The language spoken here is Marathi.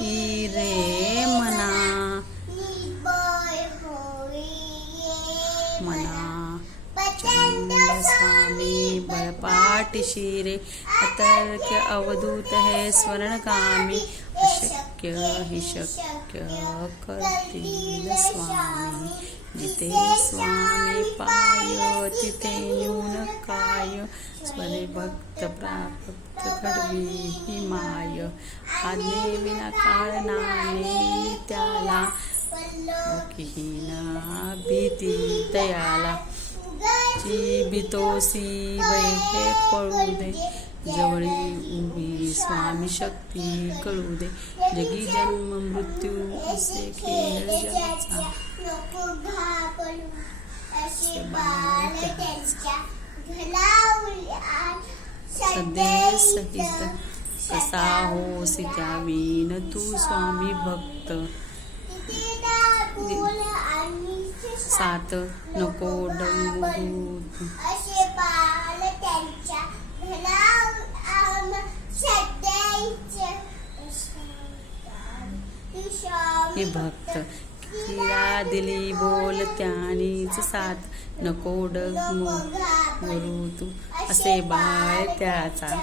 रे मना चंड स्वामी बळपाठशी रे अतर्क्य अवधूत है स्वर्णकामी अशक्य हि शक्य करतील स्वामी जिथे स्वामी पाय तिथे न्यून काय स्वरे भक्त प्राप्त घडवी ही माय आज्ञे विना कारणाने त्याला किहीना भीती दयाला भीतोसी वैहे पळू दे जवळी उभी स्वामी शक्ती कळू दे जगी जन्म मृत्यू असे खेळ जगाचा सदे सहित कसा होसी त्यावीन तू स्वामी भक्त सात नको डंगू हे भक्त किरा दिली बोल त्यानीच साथ नको डग मरू तू असे बाळ त्याचा